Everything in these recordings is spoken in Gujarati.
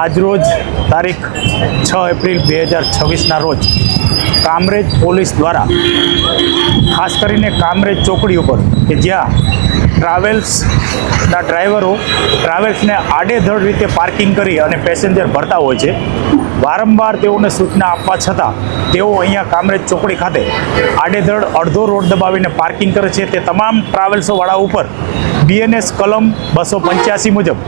આજરોજ તારીખ 6 એપ્રિલ 2026ના રોજ કામરેજ પોલીસ દ્વારા ખાસ કરીને કામરેજ ચોકડી ઉપર કે જ્યાં ટ્રાવેલ્સના ડ્રાઈવરો ટ્રાવેલ્સને આડેધડ રીતે પાર્કિંગ કરી અને પેસેન્જર ભરતા હોય છે, વારંવાર તેઓને સૂચના આપવા છતાં તેઓ અહીંયા કામરેજ ચોકડી ખાતે આડેધડ અડધો રોડ દબાવીને પાર્કિંગ કરે છે। તે તમામ ટ્રાવેલ્સોવાળા ઉપર BNS કલમ 285 મુજબ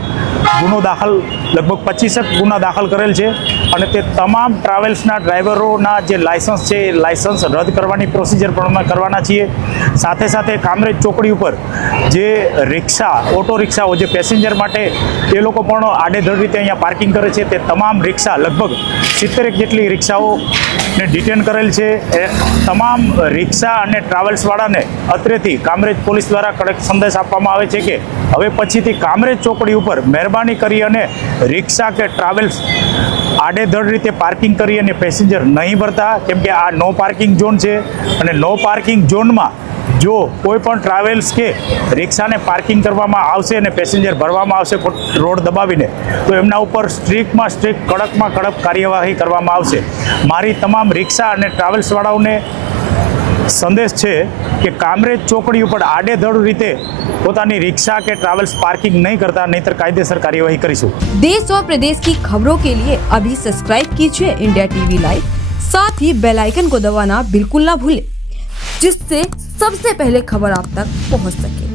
ગુનો દાખલ લગભગ 25 ગુના દાખલ કરેલ છે અને તે તમામ ટ્રાવેલ્સના ડ્રાઈવરોના જે લાયસન્સ છે એ લાયસન્સ રદ કરવાની પ્રોસિજર પણ અમે કરવાના છીએ। સાથે સાથે કામરેજ ચોકડી ઉપર જે રિક્ષા ઓટો રિક્ષાઓ જે પેસેન્જર માટે એ લોકો પણ આડેધડ રીતે અહીંયા પાર્કિંગ કરે છે, તે તમામ રિક્ષા લગભગ 70 જેટલી રિક્ષાઓને ડિટેન કરેલ છે। એ તમામ રિક્ષા અને ટ્રાવેલ્સવાળાને અત્રેથી કામરેજ પોલીસ દ્વારા કડક સંદેશ આપવામાં આવે છે કે હવે પછીથી કામરેજ ચોકડી ઉપર મહેરબાની કરી અને રિક્ષા કે ટ્રાવેલ્સ આડેધડ રીતે પાર્કિંગ કરી અને પેસેન્જર નહીં ભરતા, કેમ કે આ નો પાર્કિંગ ઝોન છે અને નો પાર્કિંગ ઝોનમાં જો કોઈ પણ ટ્રાવેલ્સ કે રિક્ષાને પાર્કિંગ કરવામાં આવશે અને પેસેન્જર ભરવામાં આવશે રોડ દબાવીને તો એમના ઉપર સ્ટ્રિક્ટમાં સ્ટ્રિક્ટ કડકમાં કડક કાર્યવાહી કરવામાં આવશે। મારી તમામ રિક્ષા અને ટ્રાવેલ્સવાળાઓને સંદેશ છે કે કામરેજ ચોકડી ઉપર આડેધડ રીતે પોતાની रिक्शा के ट्रैवल्स पार्किंग नहीं करता, नहीं तो कायदेसर कार्यवाही करीशु। देश और प्रदेश की खबरों के लिए अभी सब्सक्राइब कीजिए इंडिया टीवी लाइव, साथ ही बेल आइकन को दबाना बिल्कुल ना भूलें, जिससे सबसे पहले खबर आप तक पहुंच सके।